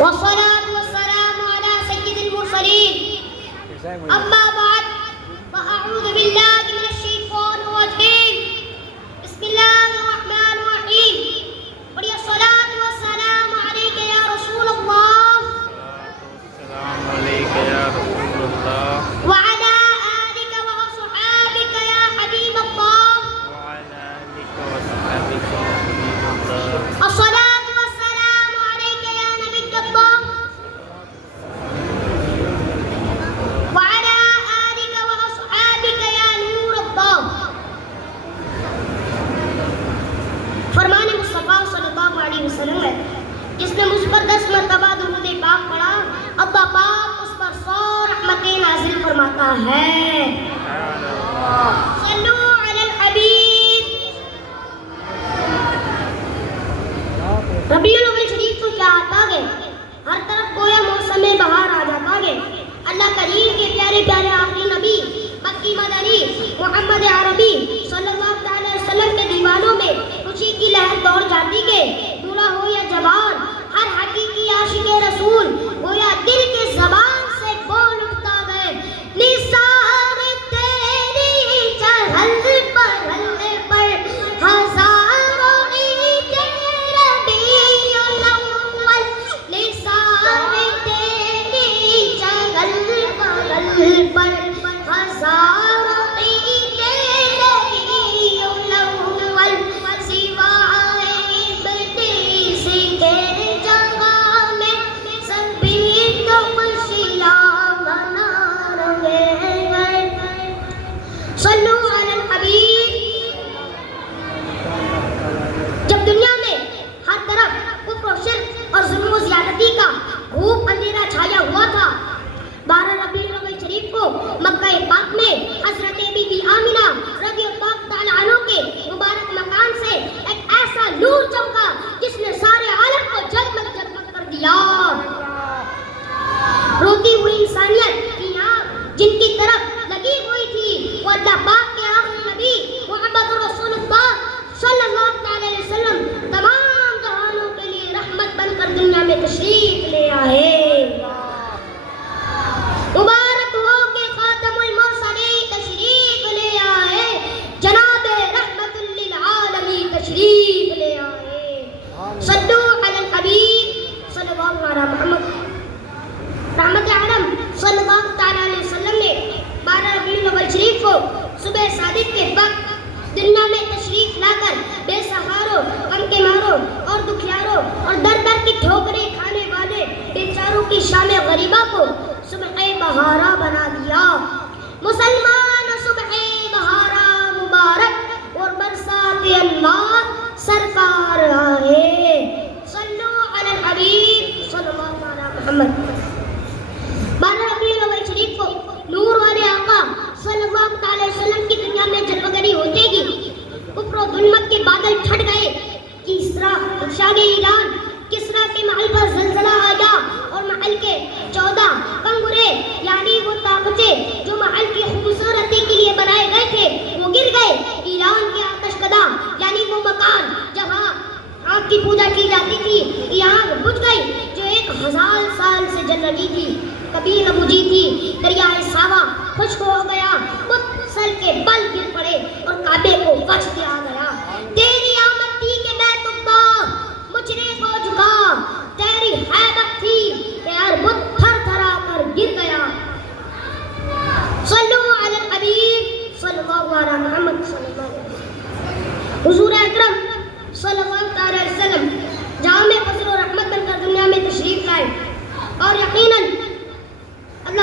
والصلاة والسلام على سيد المرسلين أما بعد فأعوذ بالله من الشيطان الرجيم بسم الله الرحمن الرحيم بڑی الصلاة والسلام عليك يا رسول الله السلام عليك يا رسول الله وعلى آلك وأصحابك يا حبيب الله وعلى آلك وصحبك يا حبيب الله الصلاة والسلام عليك يا نبي الله وعلى آلك وأصحابك يا نور الله فرمان مصطفیٰ صلی اللہ علیہ وسلم ہے جس نے مجھ پر 10 مرتبہ درود پاک پڑھا اللہ پاک اس پر 100 رحمتیں نازل فرماتا ہے صلو علی الحبیب ربیع الاول شریف تو کیا آتا گئے ہر طرف گویا موسم بہار آ جاتا گئے اللہ کریم کے پیارے پیارے آخری نبی مکی مدنی محمد عربی صلی اللہ علیہ وسلم کے دیوانوں میں خوشی کی لہر دوڑ جاتی گئے دولہا ہو یا جوان ہر حقیقی عاشق رسول گویا دل کے زبان سے بول اٹھتا گئے نثار تیری چہل پہل پر ہزاروں عید ربیع الاول نثار تیری چہل پہل پر ہزاروں عید ربیع الاول سوائے ابلیس کے جگہ میں سبھی تو خوشیاں منا رہے ہیں صلو علی الحبیب جب دنیا میں ہر طرف کفر و شرک اور ظلم و زیادتی کا گھوپ اندھیرا چھایا ہوا تھا 12 ربیع الاول شریف کو مکہ پاک میں حضرت بی بی آمنہ رضی اللہ تعالیٰ عنہ کے مبارک مکان سے ایک ایسا نور چمکا جس نے سارے عالم کو جگمگ جگمگ کر دیا روتی ہوئی انسانیت کی آنکھ جن کی طرف لگی ہوئی تھی وہ اللہ پاک کے آخری نبی محمد رسول اللہ صلی اللہ علیہ وسلم تمام جہانوں کے لیے رحمت بن کر دنیا میں تشریف لے آئے مبارک ہو کہ خاتم المرسلین تشریف لے آئے جناب رحمت للعالمین تشریف لے آئے صلو علی الحبیب صلی اللہ علیہ محمد رحمت عالم صلی اللہ تعالیٰ علیہ وسلم نے 12 ربیع الاول شریف کو صبح صادق کے وقت دنیا میں تشریف لا کر بے سہاروں غم کے ماروں اور دکھیاروں اور در در کی ٹھوکریں کھانے والے بیچاروں کی شام غریبہ کو صبح بہارا بنا دیا مسلمان صبح بہارا مبارک اور برسات اللہ سرکار آئے صلو علی الحبیب صلی اللہ علیہ محمد 12 ربیع الاول شریف کو نور والے آقا صلی اللہ علیہ وسلم کی دنیا میں جلوگری ہوتے گی کفر و ظلمت کے بادل چھٹ گئے کسریٰ شاہ ایران کسریٰ کے محل پر زلزلہ آیا اور محل کے 14 کنگرے یعنی وہ طاقتیں جو محل کی خوبصورتی کے لیے بنائے گئے تھے وہ گر گئے ایران کے آتش کدہ یعنی وہ مکان جہاں آگ کی پوجا کی جاتی تھی یہ آگ بجھ گئی جو 1000 سال سے جل رہی تھی کبھی نہ بجھی تھی دریائے ساوا خشک ہو گیا بت سر کے بل گر پڑے اور کعبے کو بچ دیا گیا تیری آمد تھی کہ بیت اللہ مجرے کو جھکا تیری حیبت تھی کہ ہر بت تھر تھرا کر گر گیا صلو علی الحبیب صلی اللہ علیہ محمد صلی اللہ علیہ وسلم حضور اکرم صلی اللہ علیہ وسلم جہاں میں فضل و رحمت بن کر دنیا میں تشریف لائے اور یقیناً اللہ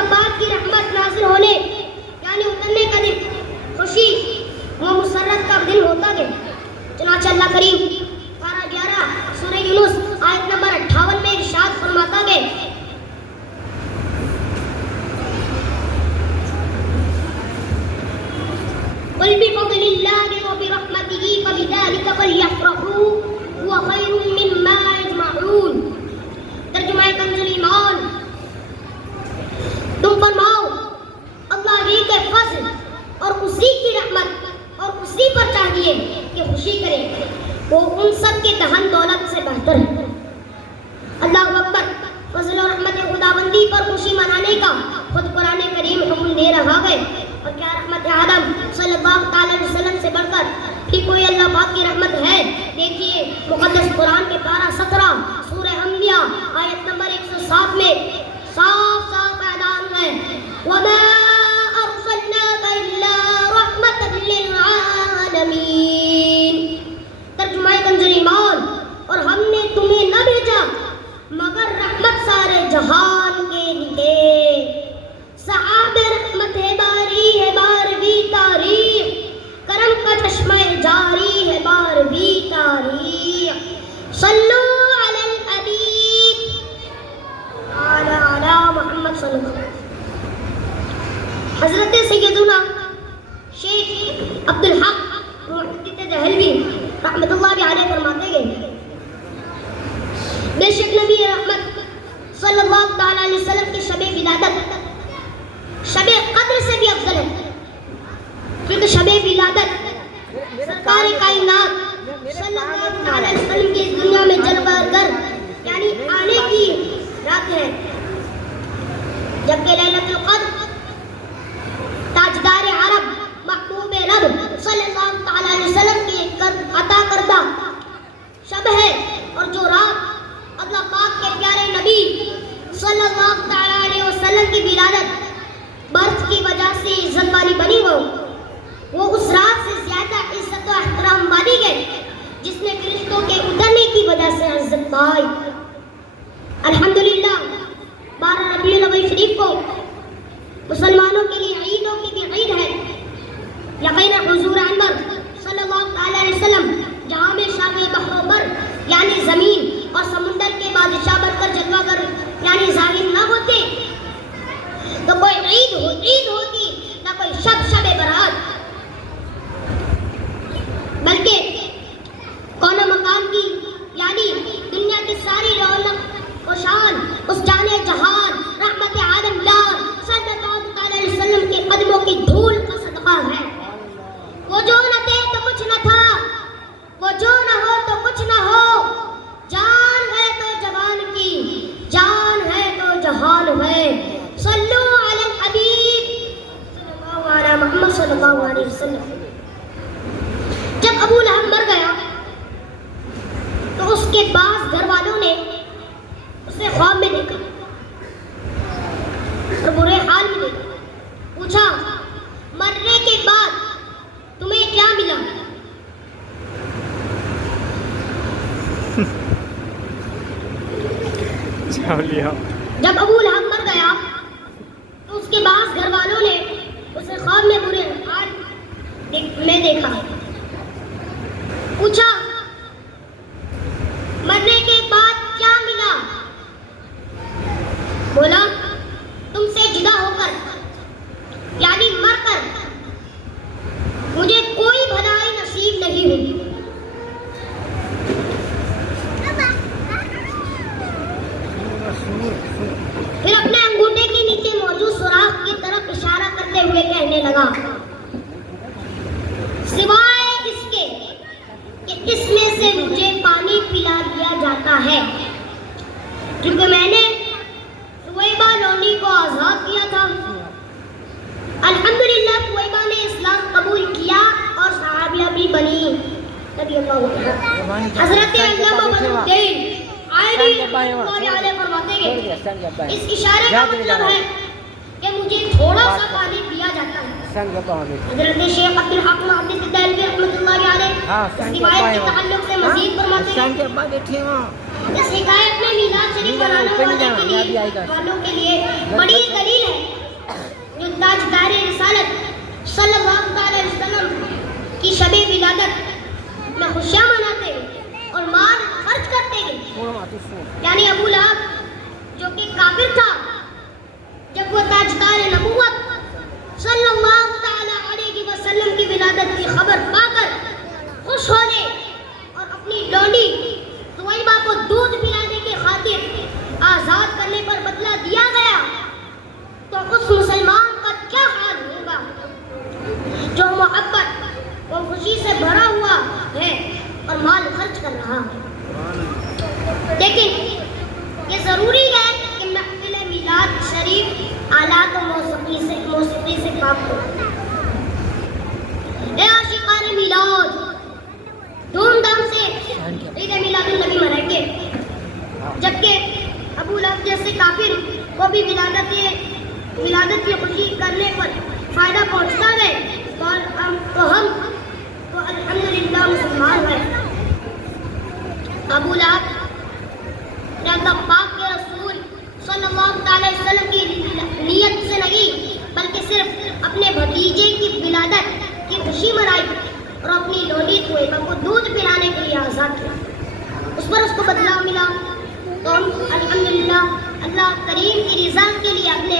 شک نبی رحمت صلی اللہ تعالی علیہ وسلم کی شب ولادت شب قدر سے بھی افضل ہے، کیونکہ شب ولادت سرکار کائنات صلی اللہ تعالی علیہ وسلم کی دنیا میں جلوہ گر یعنی آنے کی رات ہے، جبکہ لیلۃ القدر تاجدار عرب محبوب رب صلی اللہ تعالی علیہ وسلم کی عطا کردہ شب ہے، اور جو رات اللہ پاک کے پیارے نبی صلی اللہ تعالی علیہ وسلم کی ولادت برث کی وجہ سے عزت والی بنی ہو، وہ اس رات سے زیادہ عزت و احترام والی گئی جس نے فرشتوں کے اترنے کی وجہ سے عزت پائی۔ الحمدللہ 12 ربیع الاول شریف کو مسلمانوں کے لیے عیدوں کی بھی عید ہے۔ یقیناً حضور انور صلی اللہ تعالی علیہ وسلم جہاں میں شاہ بحر و بر یعنی زمین اور سمندر کے بادشاہ بن کر جلوہ گر یعنی ظاہر نہ ہوتے تو کوئی عید ہوتی نہ کوئی شب برات، بلکہ کون مقام کی یعنی دنیا کی ساری رونق و شان اس جانے جہان رحمت عالم دار صلی اللہ تعالی علیہ وسلم کے قدموں کی دھول کا صدقہ ہے۔ وہ جو نہ تھے تو کچھ نہ تھا، وہ جو نہ ہو تو کچھ نہ ہو، جان ہے تو جوان کی، جان ہے تو جہان ہے۔ صلو علی الحبیب صلی اللہ علیہ محمد صلی اللہ علیہ وسلم۔ جب ابو لہب مر گیا تو اس کے بعض گھر والوں نے اسے خواب میں دیکھا اور برے حال میں دیکھا، پوچھا مرنے کے بعد تمہیں کیا ملا؟ جب ابو لہب مر گیا تو اس کے بعض گھر والوں نے اسے خواب میں برے حال میں دیکھا، پوچھا مرنے کے بعد کیا ملا؟ بولا تم سے جدا ہو کر یعنی مر کر مجھے کوئی بھلائی نصیب نہیں ہوئی۔ پھر اپنے انگوٹھے کے نیچے موجود سوراخ کی طرف اشارہ کرتے ہوئے کہنے لگا سوائے اس کے کہ اس میں سے مجھے پانی پلا دیا جاتا ہے، کیونکہ میں نے سویبہ لونی کو آزاد کیا تھا۔ الحمدللہ سویبہ نے اسلام قبول کیا اور صحابیہ بھی بنی رضی اللہ عنہ۔ حضرت علامہ بدر الدین عائلی علیہ فرماتے ہیں اس اشارے کا مطلب ہے کہ مجھے تھوڑا سا پانی پیا جاتا ہے۔ حضرت شیخ عبدالحق محدث دہلوی رحمۃ اللہ علیہ اس روایت کے تعلق سے مزید فرماتے ہیں اس حکایت میں میلاد شریف منانے والوں کے لیے بڑی دلیل ہے جو تاجدار رسالت صلی اللہ تعالی علیہ وسلم کی شب ولادت میں خوشیاں مناتے اور مال خرچ کرتے ہیں، یعنی ابو لہب جو کہ کافر تھا جب وہ تاجدار نبوت صلی اللہ تعالی علیہ وسلم کی ولادت کی خبر پا کر خوش ہونے اور اپنی لونڈی سویبہ کو دودھ پلانے کی خاطر آزاد کرنے پر بدلہ دیا گیا تو اس مسلمان کا کیا حال ہوگا جو محبت اور خوشی سے بھرا ہوا ہے اور مال خرچ کر رہا ہے۔ لیکن یہ ضروری ہے کہ محفل میلاد شریف آلات و موسیقی سے پاک ہو۔ اے عاشقان میلاد، دھوم دھام سے عید میلاد النبی منائیں گے، جبکہ ابو لہب جیسے کافر کو بھی ولادت کی خوشی کرنے پر فائدہ پہنچتا ہے تو ہم تو الحمدللہ مسلمان ہیں۔ ابو لہب نے اللہ پاک کے رسول صلی اللہ تعالی وسلم کی نیت سے نہیں بلکہ صرف اپنے بھتیجے کی ولادت کی خوشی منائی اور اپنی لونڈی سویبہ کو دودھ پلانے کے لیے آزاد کیا، اس پر اس کو بدلہ ملا تو ہم الحمدللہ اللہ کریم کی رضا کے لیے اپنے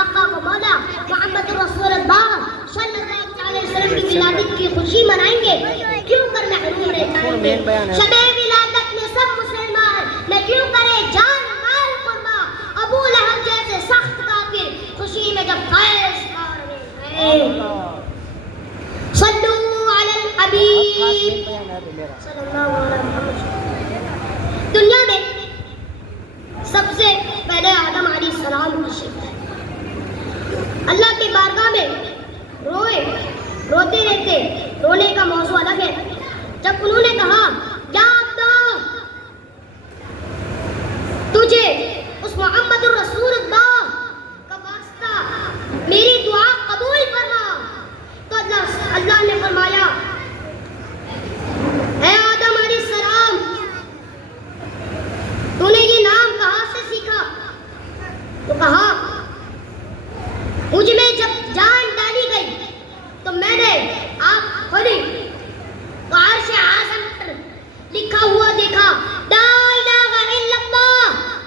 آقا و مولا محمد رسول اللہ صلی اللہ تعالی وسلم کی ولادت کی خوشی منائیں گے، کیوں کر محروم رہ جائیں گے؟ شب ولادت میں سب مسلمان کیوں کرے جان مال قربا ابو لہب جیسے سخت کافر خوشی میں جب فیض کھا رہے ہیں. صلو علی الحبیب صلی اللہ علیہ وسلم. دنیا میں سب سے پہلے آدم علیہ السلام تشریف لائے. اللہ کی بارگاہ میں روتے رہتے. رونے کا موضوع الگ ہے. جب انہوں نے کہا یا اللہ تجھے اس محمد الرسول اللہ کا واسطہ میری دعا قبول کرنا، تو اللہ نے فرمایا اے آدم علیہ السلام تو نے یہ نام کہاں سے سیکھا؟ تو کہا مجھ میں جب جان ڈالی گئی تو میں نے آپ کھولی تو عرش اعظم پر لکھا ہوا دیکھا لا الہ الا اللہ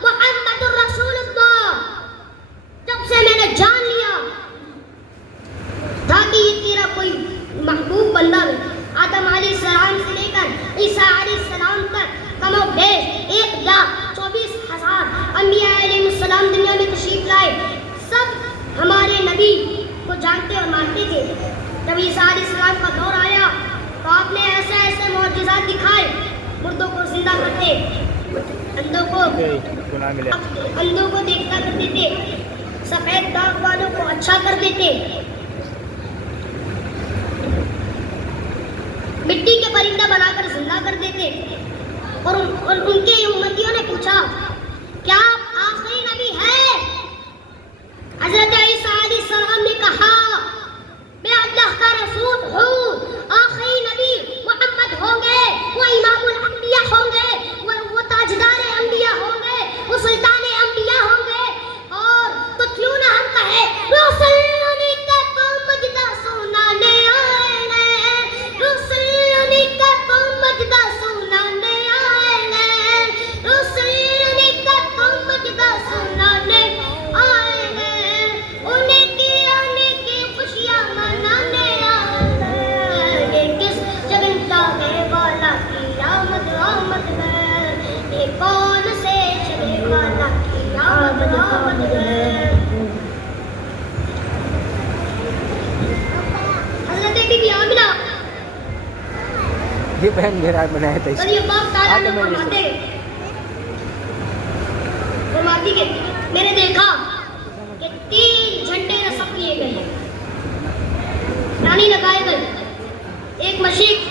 محمد الرسول اللہ. جب سے میں نے جان لیا تھا کہ یہ تیرا کوئی محبوب بندہ ہے. آدم علیہ السلام سے لے کر عیسیٰ علیہ السلام تک کم و بیش 1,24,000 انبیاء علیہ السلام دنیا میں تشریف لائے. سب ہمارے نبی کو جانتے اور مانتے تھے. جب عیسیٰ علیہ السلام کا دور آیا تو آپ نے ایسے ایسے معجزات دکھائے. مردوں کو زندہ کرتے، اندھوں کو دیکھتا کر دیتے، سفید داغ والوں کو اچھا کر دیتے. مٹی کے پرندہ بنا کر زندہ کر دیتے. اور ان کے امتیوں نے پوچھا کیا آپ آخری نبی ہیں؟ حضرت عیسیٰ علیہ السلام نے کہا میں اللہ کا رسول ہوں. آخری نبی محمد ہوں گے، وہ امام الانبیاء ہوں گے، وہ تاجدار انبیاء ہوں گے، وہ سلطان انبیاء ہوں گے. اور تو کیوں نہ ہم کہیں رسولنی کا قوم مجدہ سنانے آئے ہیں، رسولنی کا قوم مجدہ سنانے آئے ہیں، رسولنی کا قوم مجدہ سنانے آئے ہیں. انہیں کی آنے کی خوشیاں منانے آئے ہیں. یہ کس جگن چاہے والا کی آمد ہے، یہ کون سے چلے والا کی آمد ہے. حضرت بی بی آمنہ یہ بہن میرا بنایا تھا اور یہ باپ تعالیٰ نے فرماتی کہ میں نے دیکھا کہ 3 جھنڈے رسم کیے گئے، رانی لگائے گئے، ایک مشرق